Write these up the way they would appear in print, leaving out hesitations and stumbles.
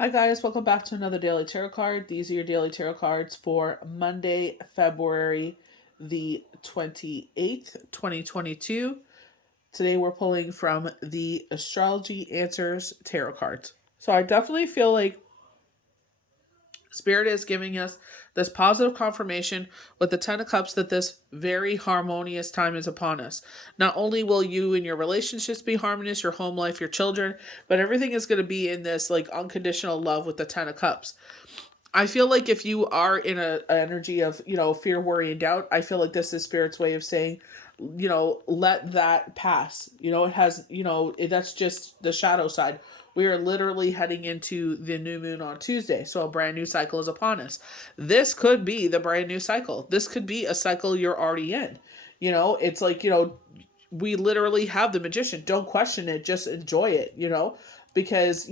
Hi guys, welcome back to another daily tarot card. These are your daily tarot cards for Monday, February the 28th, 2022. Today we're pulling from the Astrology Answers tarot cards. So I definitely feel like Spirit is giving us this positive confirmation with the Ten of Cups that this very harmonious time is upon us. Not only will you and your relationships be harmonious, your home life, your children, but everything is going to be in this like unconditional love with the Ten of Cups. I feel like if you are in an energy of, fear, worry, and doubt, I feel like this is Spirit's way of saying, let that pass. It has, that's just the shadow side. We are literally heading into the new moon on Tuesday. So a brand new cycle is upon us. This could be the brand new cycle. This could be a cycle you're already in. It's like, we literally have the Magician. Don't question it. Just enjoy it, because,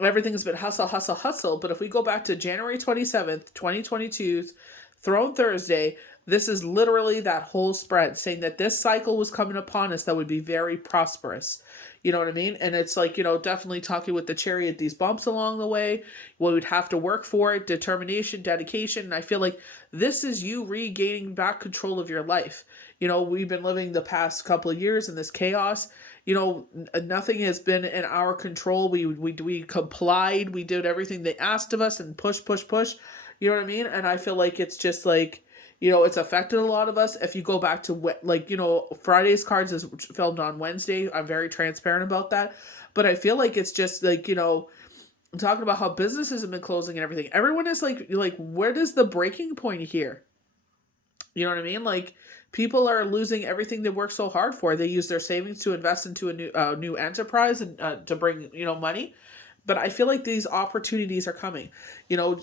everything's been hustle, hustle, hustle. But if we go back to January 27th, 2022, Throne Thursday, this is literally that whole spread saying that this cycle was coming upon us that would be very prosperous. You know what I mean? And it's like, definitely talking with the Chariot, these bumps along the way. We would have to work for it, determination, dedication. And I feel like this is you regaining back control of your life. We've been living the past couple of years in this chaos. Nothing has been in our control. We complied. We did everything they asked of us and push, push, push. You know what I mean? And I feel like it's just like, it's affected a lot of us. If you go back to Friday's cards is filmed on Wednesday. I'm very transparent about that. But I feel like it's just like, talking about how businesses have been closing and everything. Everyone is like, where does the breaking point here? You know what I mean? Like, people are losing everything they worked so hard for. They use their savings to invest into a new enterprise and to bring money. But I feel like these opportunities are coming.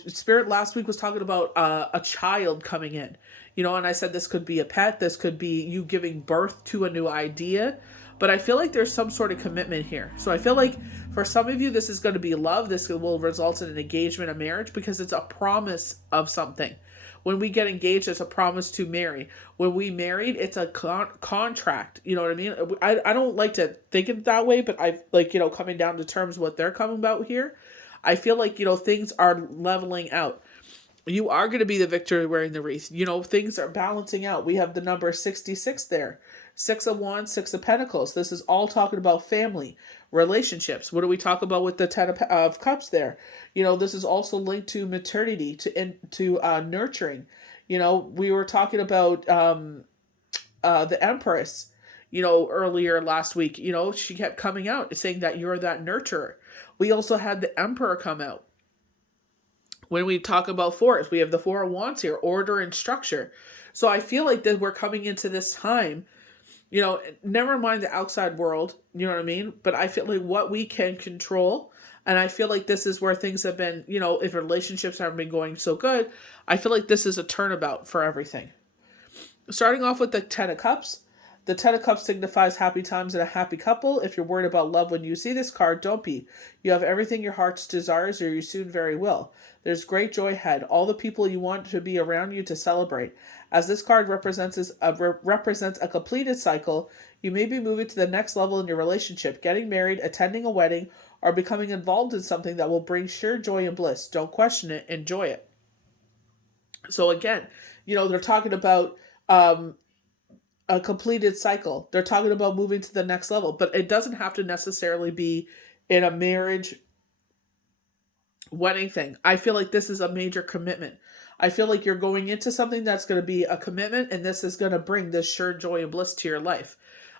Spirit last week was talking about a child coming in. And I said this could be a pet. This could be you giving birth to a new idea. But I feel like there's some sort of commitment here. So I feel like for some of you, this is going to be love. This will result in an engagement, a marriage, because it's a promise of something. When we get engaged, it's a promise to marry. When we married, it's a contract. You know what I mean? I don't like to think it that way, but I like, coming down to terms what they're coming about here. I feel like, things are leveling out. You are going to be the victor wearing the wreath. Things are balancing out. We have the number 66 there. 6 of Wands, 6 of Pentacles. This is all talking about family, relationships. What do we talk about with the Ten of Cups there? This is also linked to maternity, to nurturing. We were talking about the Empress, earlier last week. She kept coming out saying that you're that nurturer. We also had the Emperor come out. When we talk about fours, we have the 4 of Wands here, order and structure. So I feel like that we're coming into this time, never mind the outside world, you know what I mean? But I feel like what we can control, and I feel like this is where things have been, if relationships haven't been going so good, I feel like this is a turnabout for everything. Starting off with the Ten of Cups. The Ten of Cups signifies happy times and a happy couple. If you're worried about love when you see this card, don't be. You have everything your heart desires, or you soon very will. There's great joy ahead. All the people you want to be around you to celebrate. As this card represents a completed cycle, you may be moving to the next level in your relationship, getting married, attending a wedding, or becoming involved in something that will bring sheer joy and bliss. Don't question it, enjoy it. So again, they're talking about a completed cycle. They're talking about moving to the next level, but it doesn't have to necessarily be in a marriage, wedding thing. I feel like this is a major commitment. I feel like you're going into something that's going to be a commitment, and this is going to bring this sure joy and bliss to your life.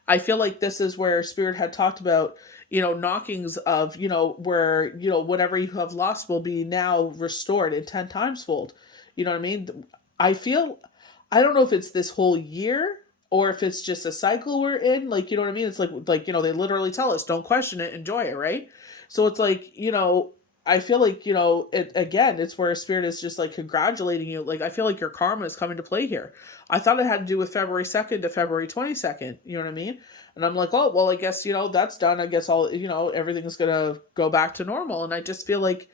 I feel like this is where Spirit had talked about, knockings of, where, whatever you have lost will be now restored in 10 times fold. You know what I mean? I don't know if it's this whole year or if it's just a cycle we're in. Like, you know what I mean? It's like, they literally tell us, don't question it, enjoy it, right? So it's like, I feel like, it's where Spirit is just like congratulating you. Like, I feel like your karma is coming to play here. I thought it had to do with February 2nd to February 22nd. You know what I mean? And I'm like, oh, well, I guess, that's done. I guess everything's going to go back to normal. And I just feel like,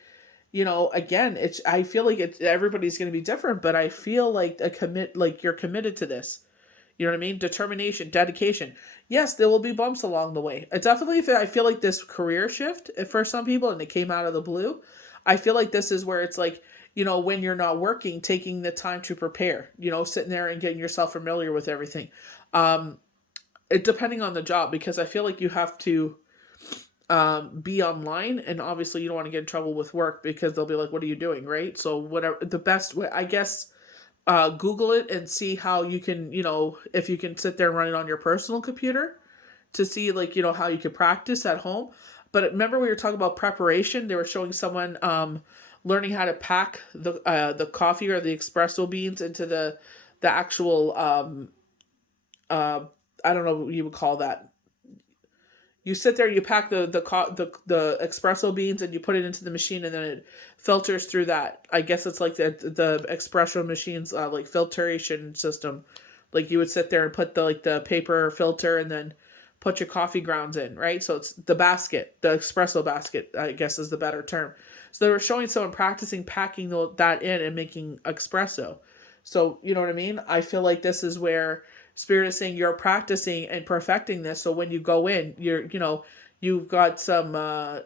again, I feel like everybody's going to be different, but I feel like you're committed to this. You know what I mean? Determination, dedication. Yes, there will be bumps along the way. I definitely I feel like this career shift for some people, and it came out of the blue. I feel like this is where it's like, when you're not working, taking the time to prepare, sitting there and getting yourself familiar with everything. Depending on the job, because I feel like you have to be online, and obviously you don't want to get in trouble with work because they'll be like, what are you doing, right? So whatever the best way, I guess, Google it and see how you can, if you can sit there and run it on your personal computer to see, like, how you could practice at home. But remember, we were talking about preparation. They were showing someone learning how to pack the coffee or the espresso beans into the actual I don't know what you would call that. You sit there, you pack the espresso beans, and you put it into the machine, and then it filters through that. I guess it's like the espresso machine's like filtration system. Like, you would sit there and put the paper filter, and then put your coffee grounds in, right? So it's the basket, the espresso basket, I guess is the better term. So they were showing someone practicing packing that in and making espresso. So, you know what I mean? I feel like this is where Spirit is saying you're practicing and perfecting this. So when you go in, you've got some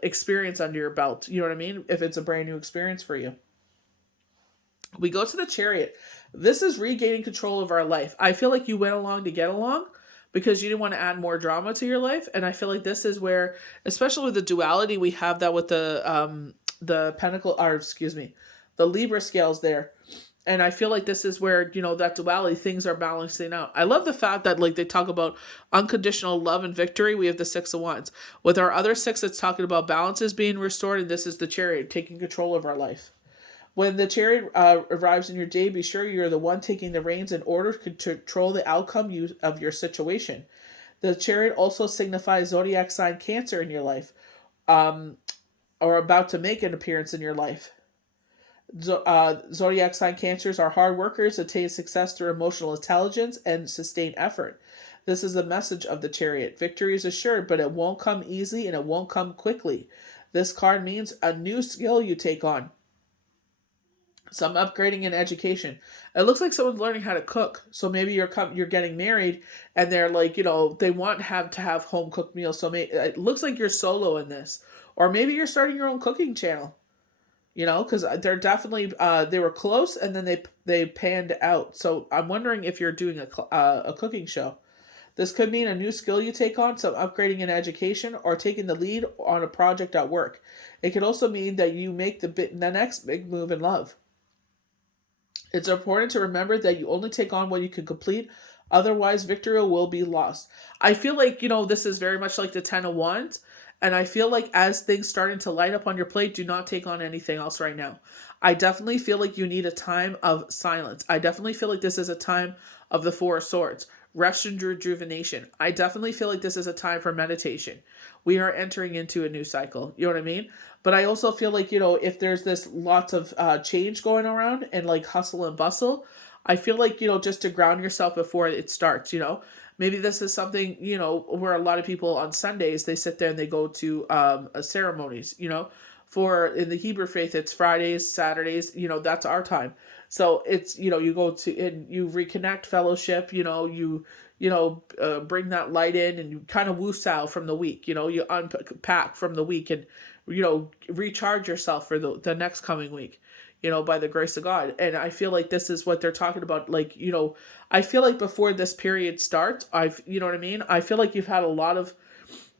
experience under your belt. You know what I mean? If it's a brand new experience for you. We go to the Chariot. This is regaining control of our life. I feel like you went along to get along because you didn't want to add more drama to your life. And I feel like this is where, especially with the duality, we have that with the Pentacle, or excuse me, the Libra scales there. And I feel like this is where, that duality, things are balancing out. I love the fact that, like, they talk about unconditional love and victory. We have the Six of Wands. With our other six, it's talking about balances being restored, and this is the Chariot, taking control of our life. When the Chariot arrives in your day, be sure you're the one taking the reins in order to control the outcome of your situation. The Chariot also signifies zodiac sign Cancer in your life, or about to make an appearance in your life. Zodiac sign Cancers are hard workers, attain success through emotional intelligence and sustained effort. This is the message of the Chariot. Victory is assured, but it won't come easily and it won't come quickly. This card means a new skill you take on. Some upgrading in education. It looks like someone's learning how to cook. So maybe you're getting married, and they're like, they want to have home cooked meals. So it looks like you're solo in this, or maybe you're starting your own cooking channel. Because they're definitely they were close, and then they panned out. So I'm wondering if you're doing a cooking show. This could mean a new skill you take on, some upgrading in education, or taking the lead on a project at work. It could also mean that you make the next big move in love. It's important to remember that you only take on what you can complete. Otherwise, victory will be lost. I feel like, this is very much like the Ten of Wands. And I feel like as things starting to light up on your plate, do not take on anything else right now. I definitely feel like you need a time of silence. I definitely feel like this is a time of the Four of Swords. Rest and rejuvenation. I definitely feel like this is a time for meditation. We are entering into a new cycle. You know what I mean? But I also feel like, if there's this lots of change going around and like hustle and bustle, I feel like, just to ground yourself before it starts, Maybe this is something, where a lot of people on Sundays, they sit there and they go to ceremonies, For in the Hebrew faith, it's Fridays, Saturdays, that's our time. So it's, you go to, and you reconnect, fellowship, you bring that light in, and you kind of woosah from the week, you unpack from the week, and, recharge yourself for the next coming week. By the grace of God. And I feel like this is what they're talking about. Like, I feel like before this period starts, you know what I mean? I feel like you've had a lot of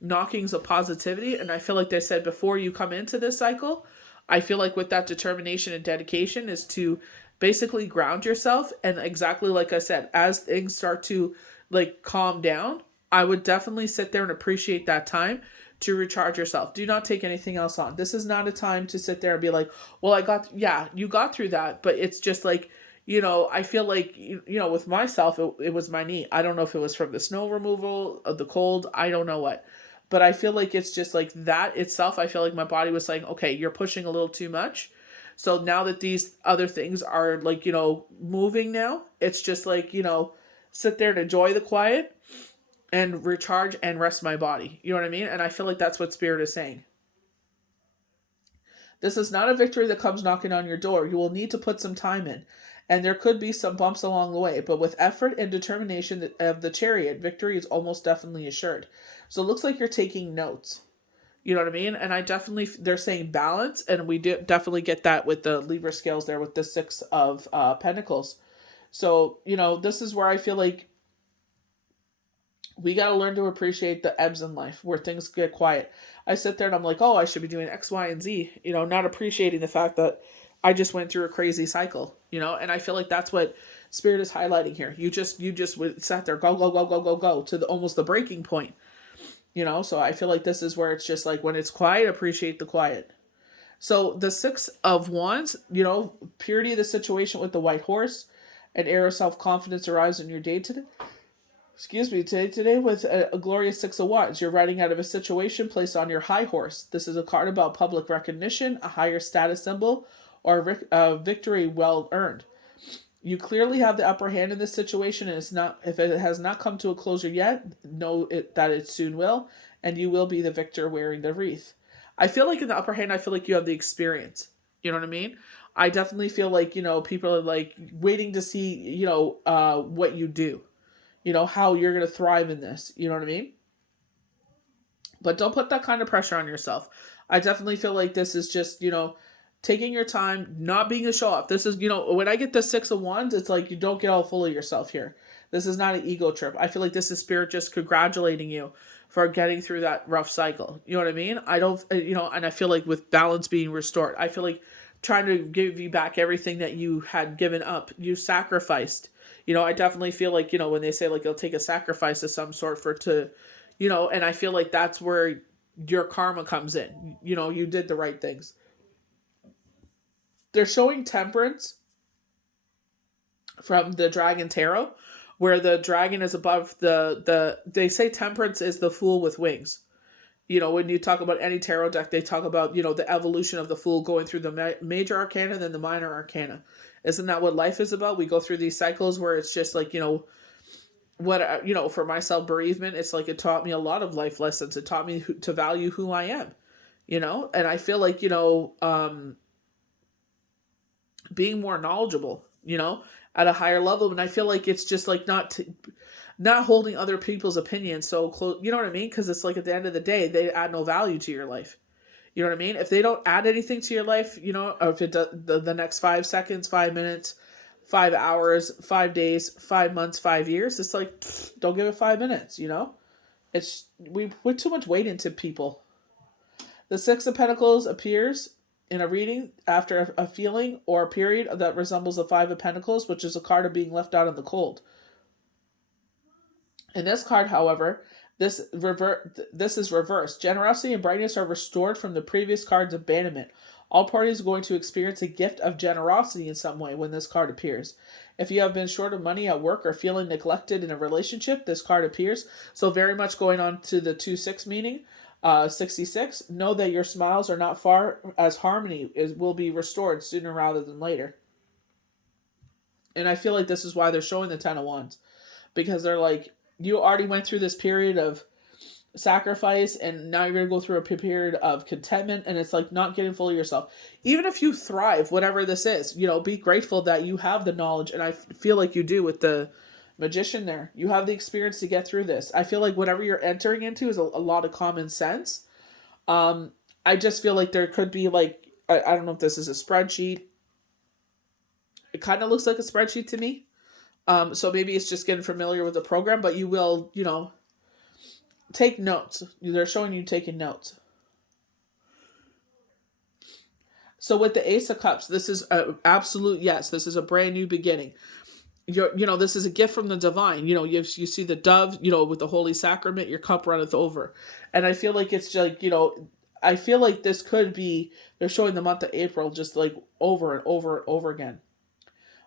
knockings of positivity. And I feel like they said before you come into this cycle, I feel like with that determination and dedication is to basically ground yourself. And exactly like I said, as things start to like calm down, I would definitely sit there and appreciate that time to recharge yourself. Do not take anything else on. This is not a time to sit there and be like, well, you got through that. But it's just like, I feel like, with myself, it was my knee. I don't know if it was from the snow removal, the cold, I don't know what. But I feel like it's just like that itself. I feel like my body was saying, okay, you're pushing a little too much. So now that these other things are like, moving now, it's just like, sit there and enjoy the quiet and recharge and rest my body. You know what I mean? And I feel like that's what Spirit is saying. This is not a victory that comes knocking on your door. You will need to put some time in. And there could be some bumps along the way, but with effort and determination of the Chariot, victory is almost definitely assured. So it looks like you're taking notes. You know what I mean? And I definitely, they're saying balance, and we definitely get that with the Libra scales there with the Six of Pentacles. So, this is where I feel like we got to learn to appreciate the ebbs in life where things get quiet. I sit there and I'm like, oh, I should be doing X, Y, and Z, not appreciating the fact that I just went through a crazy cycle, and I feel like that's what Spirit is highlighting here. You just sat there, go, go, go, go, go, go to almost the breaking point, so I feel like this is where it's just like when it's quiet, appreciate the quiet. So the Six of Wands, purity of the situation with the white horse, an air of self-confidence arrives in your day today. Today with a glorious Six of Wands, you're riding out of a situation placed on your high horse. This is a card about public recognition, a higher status symbol, or a victory well earned. You clearly have the upper hand in this situation, and if it has not come to a closure yet, know that it soon will, and you will be the victor wearing the wreath. I feel like in the upper hand, I feel like you have the experience. You know what I mean? I definitely feel like, people are like waiting to see, what you do. How you're going to thrive in this. You know what I mean? But don't put that kind of pressure on yourself. I definitely feel like this is just, taking your time, not being a show off. This is, when I get the Six of Wands, it's like you don't get all full of yourself here. This is not an ego trip. I feel like this is Spirit just congratulating you for getting through that rough cycle. You know what I mean? I don't, and I feel like with balance being restored, I feel like trying to give you back everything that you had given up, you sacrificed. I definitely feel like, when they say like it'll take a sacrifice of some sort and I feel like that's where your karma comes in. You did the right things. They're showing temperance from the Dragon Tarot, where the dragon is above they say temperance is the fool with wings. When you talk about any tarot deck, they talk about, the evolution of the fool going through the major arcana, then the minor arcana. Isn't that what life is about? We go through these cycles where it's just like, for myself, bereavement, it's like it taught me a lot of life lessons. It taught me to value who I am, and I feel like, being more knowledgeable, at a higher level. And I feel like it's just like not holding other people's opinions so close. You know what I mean? Because it's like at the end of the day, they add no value to your life. You know what I mean? If they don't add anything to your life, or if it does the next 5 seconds, 5 minutes, 5 hours, 5 days, 5 months, 5 years, it's like, don't give it 5 minutes, we put too much weight into people. The Six of Pentacles appears in a reading after a feeling or a period that resembles the Five of Pentacles, which is a card of being left out in the cold. In this card, however, this is reversed. Generosity and brightness are restored from the previous card's abandonment. All parties are going to experience a gift of generosity in some way when this card appears. If you have been short of money at work or feeling neglected in a relationship, this card appears. So very much going on to the 2-6 meaning. 66, know that your smiles are not far, as harmony will be restored sooner rather than later. And I feel like this is why they're showing the 10 of Wands. Because they're like, you already went through this period of sacrifice, and now you're going to go through a period of contentment, and it's like not getting full of yourself. Even if you thrive, whatever this is, be grateful that you have the knowledge, and I feel like you do with the Magician there. You have the experience to get through this. I feel like whatever you're entering into is a lot of common sense. I just feel like there could be like, I don't know if this is a spreadsheet. It kind of looks like a spreadsheet to me. So maybe it's just getting familiar with the program, but you will, take notes. They're showing you taking notes. So with the Ace of Cups, this is an absolute yes. This is a brand new beginning. This is a gift from the divine. You see the dove, with the Holy Sacrament, your cup runneth over. And I feel like it's like, I feel like this could be, they're showing the month of April just like over and over and over again.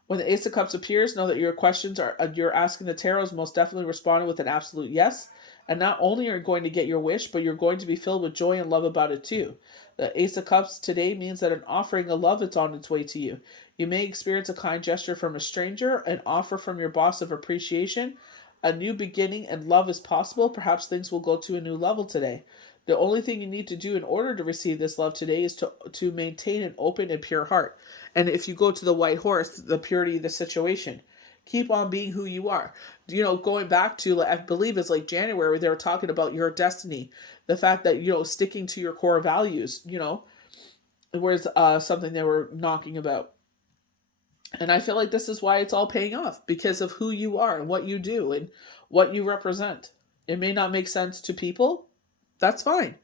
When the Ace of Cups appears, know that your questions you're asking the tarot is most definitely responding with an absolute yes. And not only are you going to get your wish, but you're going to be filled with joy and love about it too. The Ace of Cups today means that an offering of love is on its way to you. You may experience a kind gesture from a stranger, an offer from your boss of appreciation, a new beginning, and love is possible. Perhaps things will go to a new level today. The only thing you need to do in order to receive this love today is to maintain an open and pure heart. And if you go to the white horse, the purity of the situation, keep on being who you are. Going back to, I believe it's like January, where they were talking about your destiny, the fact that, sticking to your core values, was something they were knocking about. And I feel like this is why it's all paying off, because of who you are and what you do and what you represent. It may not make sense to people. That's fine.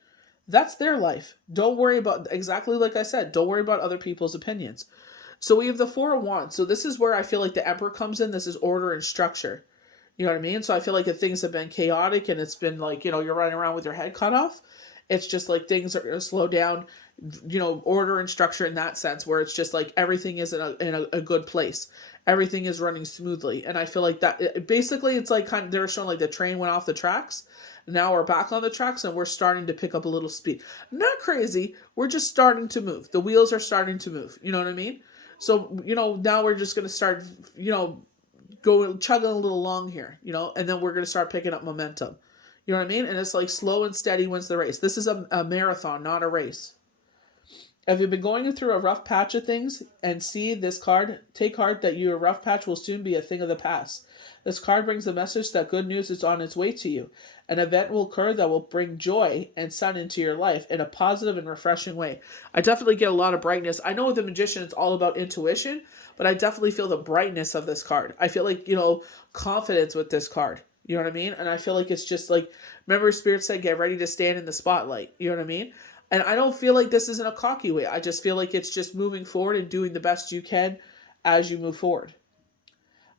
That's their life. Don't worry about, exactly like I said, don't worry about other people's opinions. So we have the Four of Wands. So this is where I feel like the Emperor comes in. This is order and structure. You know what I mean? So I feel like if things have been chaotic and it's been like, you're running around with your head cut off, it's just like things are going to slow down, order and structure in that sense, where it's just like everything is in a good place. Everything is running smoothly. And I feel like that, basically it's like kind of, they're showing like the train went off the tracks. Now we're back on the tracks and we're starting to pick up a little speed. Not crazy. We're just starting to move. The wheels are starting to move. You know what I mean? So, now we're just going to start, go chugging a little along here, and then we're going to start picking up momentum. You know what I mean? And it's like slow and steady wins the race. This is a marathon, not a race. If you've been going through a rough patch of things and see this card, take heart that your rough patch will soon be a thing of the past. This card brings a message that good news is on its way to you. An event will occur that will bring joy and sun into your life in a positive and refreshing way. I definitely get a lot of brightness. I know with the Magician it's all about intuition, but I definitely feel the brightness of this card. I feel like, confidence with this card. You know what I mean? And I feel like it's just like, remember Spirit said, get ready to stand in the spotlight. You know what I mean? And I don't feel like this is in a cocky way. I just feel like it's just moving forward and doing the best you can as you move forward.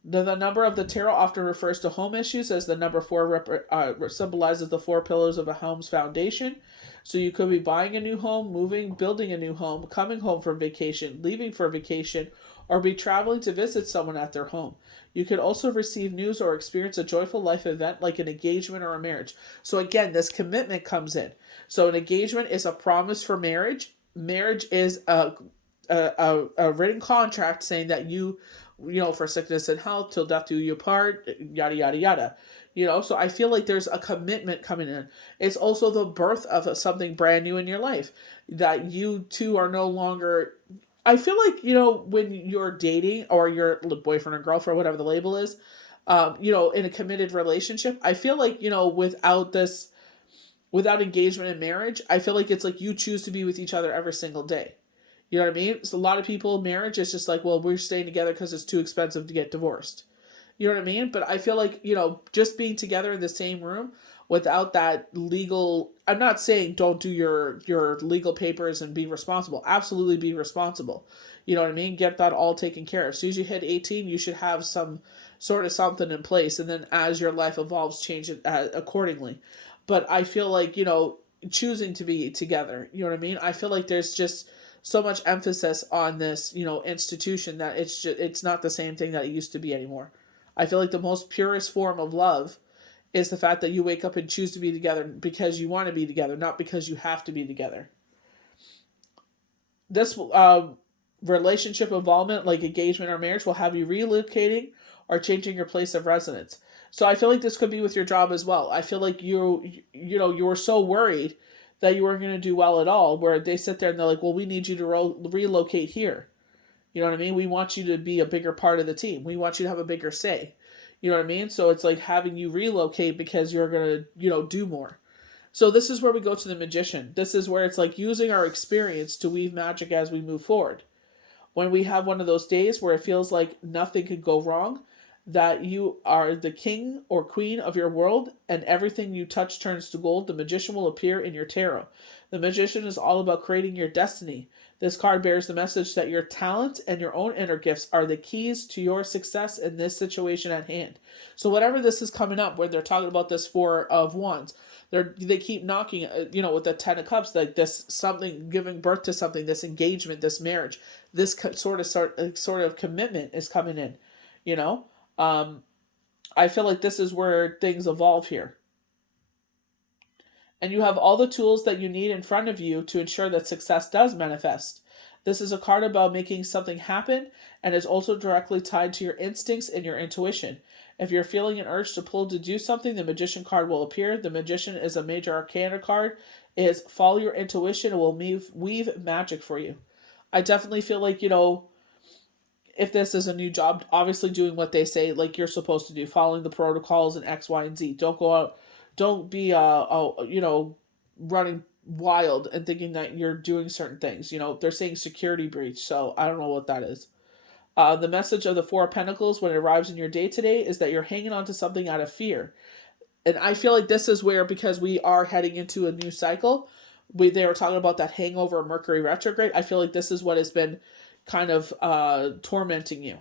The number of the tarot often refers to home issues, as the number 4 symbolizes the 4 pillars of a home's foundation. So you could be buying a new home, moving, building a new home, coming home from vacation, leaving for vacation, or be traveling to visit someone at their home. You could also receive news or experience a joyful life event like an engagement or a marriage. So again, this commitment comes in. So an engagement is a promise for marriage. Marriage is a written contract saying that for sickness and health, till death do you part, yada, yada, yada. So I feel like there's a commitment coming in. It's also the birth of something brand new in your life, that you two are no longer, I feel like, when you're dating or your boyfriend or girlfriend, whatever the label is, in a committed relationship, I feel like, without engagement in marriage, I feel like it's like you choose to be with each other every single day. You know what I mean? So a lot of people, marriage is just like, well, we're staying together because it's too expensive to get divorced. You know what I mean? But I feel like, just being together in the same room without that legal, I'm not saying don't do your legal papers and be responsible. Absolutely be responsible. You know what I mean? Get that all taken care of. As soon as you hit 18, you should have some sort of something in place. And then as your life evolves, change it accordingly. But I feel like, choosing to be together, you know what I mean? I feel like there's just so much emphasis on this, institution, that it's not the same thing that it used to be anymore. I feel like the most purest form of love is the fact that you wake up and choose to be together because you want to be together, not because you have to be together. This relationship involvement, like engagement or marriage, will have you relocating or changing your place of residence. So I feel like this could be with your job as well. I feel like you were so worried that you weren't going to do well at all, where they sit there and they're like, well, we need you to relocate here. You know what I mean? We want you to be a bigger part of the team. We want you to have a bigger say. You know what I mean? So it's like having you relocate because you're going to, do more. So this is where we go to the Magician. This is where it's like using our experience to weave magic as we move forward. When we have one of those days where it feels like nothing could go wrong, that you are the king or queen of your world and everything you touch turns to gold, the Magician will appear in your tarot. The Magician is all about creating your destiny. This card bears the message that your talent and your own inner gifts are the keys to your success in this situation at hand. So whatever this is coming up, when they're talking about this 4 of Wands, they keep knocking, with the 10 of Cups, like this something, giving birth to something, this engagement, this marriage, this sort of commitment is coming in, I feel like this is where things evolve here. And you have all the tools that you need in front of you to ensure that success does manifest. This is a card about making something happen and is also directly tied to your instincts and your intuition. If you're feeling an urge to pull to do something, the Magician card will appear. The Magician is a major arcana card. is follow your intuition. It will weave magic for you. I definitely feel like, if this is a new job, obviously doing what they say, like you're supposed to do, following the protocols and X, Y, and Z. Don't go out, don't be, running wild and thinking that you're doing certain things. They're saying security breach, so I don't know what that is. The message of the Four of Pentacles when it arrives in your day today is that you're hanging on to something out of fear. And I feel like this is where, because we are heading into a new cycle, they were talking about that hangover of Mercury retrograde. I feel like this is what has been kind of tormenting you.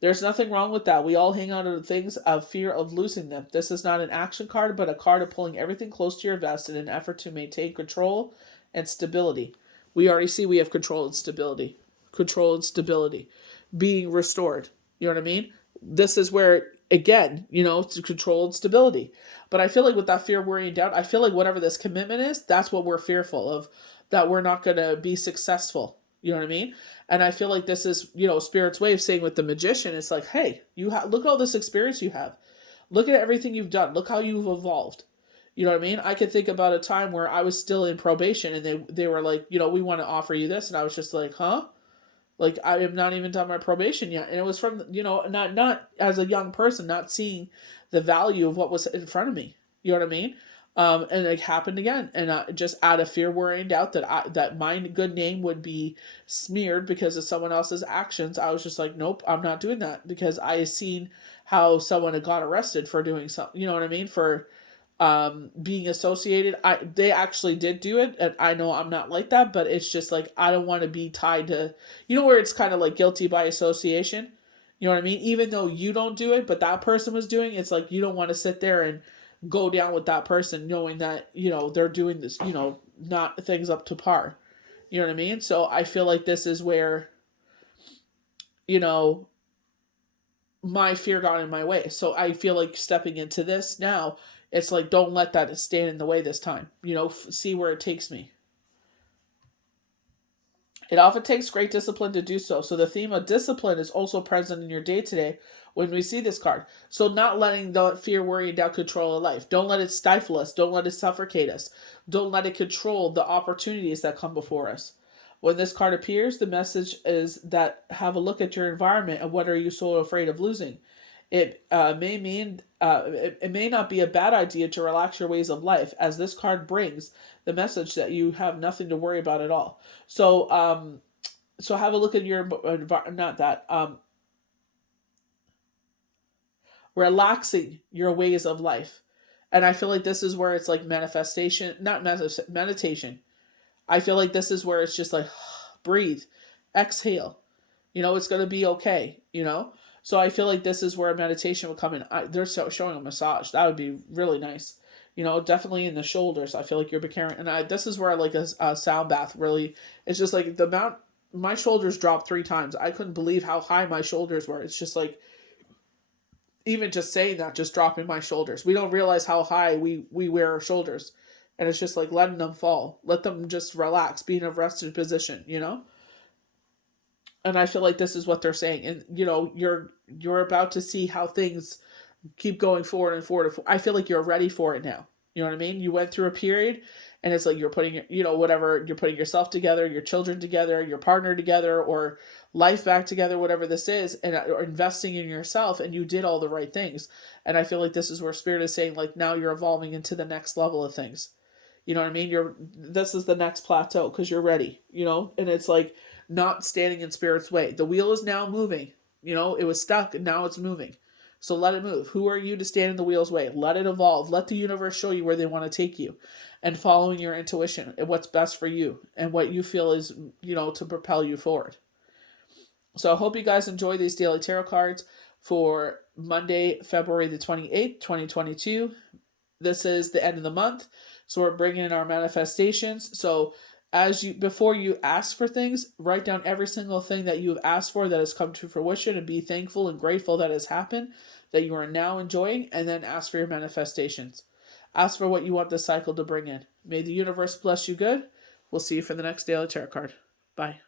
There's nothing wrong with that. We all hang on to things of fear of losing them. This is not an action card, but a card of pulling everything close to your vest in an effort to maintain control and stability. We already see we have control and stability. Control and stability. Being restored. You know what I mean? This is where, again, to control and stability. But I feel like with that fear, worry, and doubt, I feel like whatever this commitment is, that's what we're fearful of, that we're not going to be successful. You know what I mean? And I feel like this is, Spirit's way of saying with the Magician, it's like, hey, look at all this experience you have. Look at everything you've done. Look how you've evolved. You know what I mean? I could think about a time where I was still in probation and they were like, we want to offer you this. And I was just like, huh? Like, I have not even done my probation yet. And it was from, not as a young person, not seeing the value of what was in front of me. You know what I mean? And it happened again. And just out of fear, worry, and doubt that my good name would be smeared because of someone else's actions, I was just like, nope, I'm not doing that. Because I had seen how someone had got arrested for doing something, you know what I mean? For being associated. They actually did do it, and I know I'm not like that, but it's just like, I don't want to be tied to, where it's kind of like guilty by association. You know what I mean? Even though you don't do it, but that person was doing it, it's like you don't want to sit there and go down with that person knowing that, they're doing this, not things up to par. You know what I mean? So I feel like this is where, my fear got in my way. So I feel like stepping into this now, it's like, don't let that stand in the way this time. See where it takes me. It often takes great discipline to do so. So the theme of discipline is also present in your day today when we see this card. So not letting the fear, worry, and doubt control our life. Don't let it stifle us. Don't let it suffocate us. Don't let it control the opportunities that come before us. When this card appears, the message is that have a look at your environment and what are you so afraid of losing. It may mean it may not be a bad idea to relax your ways of life, as this card brings the message that you have nothing to worry about at all. So so have a look at your not that relaxing your ways of life, and I feel like this is where it's like manifestation, not meditation. I feel like this is where it's just like, breathe, exhale. It's going to be okay, So I feel like this is where meditation would come in. They're showing a massage. That would be really nice. Definitely in the shoulders. I feel like you're carrying. And this is where like a sound bath really, it's just like the amount, my shoulders dropped 3 times. I couldn't believe how high my shoulders were. It's just like, even just saying that, just dropping my shoulders. We don't realize how high we wear our shoulders. And it's just like letting them fall. Let them just relax, be in a rested position, And I feel like this is what they're saying. And, you're about to see how things keep going forward and forward. I feel like you're ready for it now. You know what I mean? You went through a period and it's like you're putting, whatever, you're putting yourself together, your children together, your partner together, or life back together, whatever this is, and or investing in yourself, and you did all the right things. And I feel like this is where Spirit is saying, like, now you're evolving into the next level of things. You know what I mean? This is the next plateau because you're ready, and it's like not standing in Spirit's way. The wheel is now moving, it was stuck and now it's moving. So let it move. Who are you to stand in the wheel's way? Let it evolve. Let the universe show you where they want to take you, and following your intuition and what's best for you and what you feel is, to propel you forward. So I hope you guys enjoy these daily tarot cards for Monday, February the 28th, 2022. This is the end of the month. So we're bringing in our manifestations. So before you ask for things, write down every single thing that you have asked for that has come to fruition, and be thankful and grateful that has happened, that you are now enjoying, and then ask for your manifestations. Ask for what you want this cycle to bring in. May the universe bless you good. We'll see you for the next daily tarot card. Bye.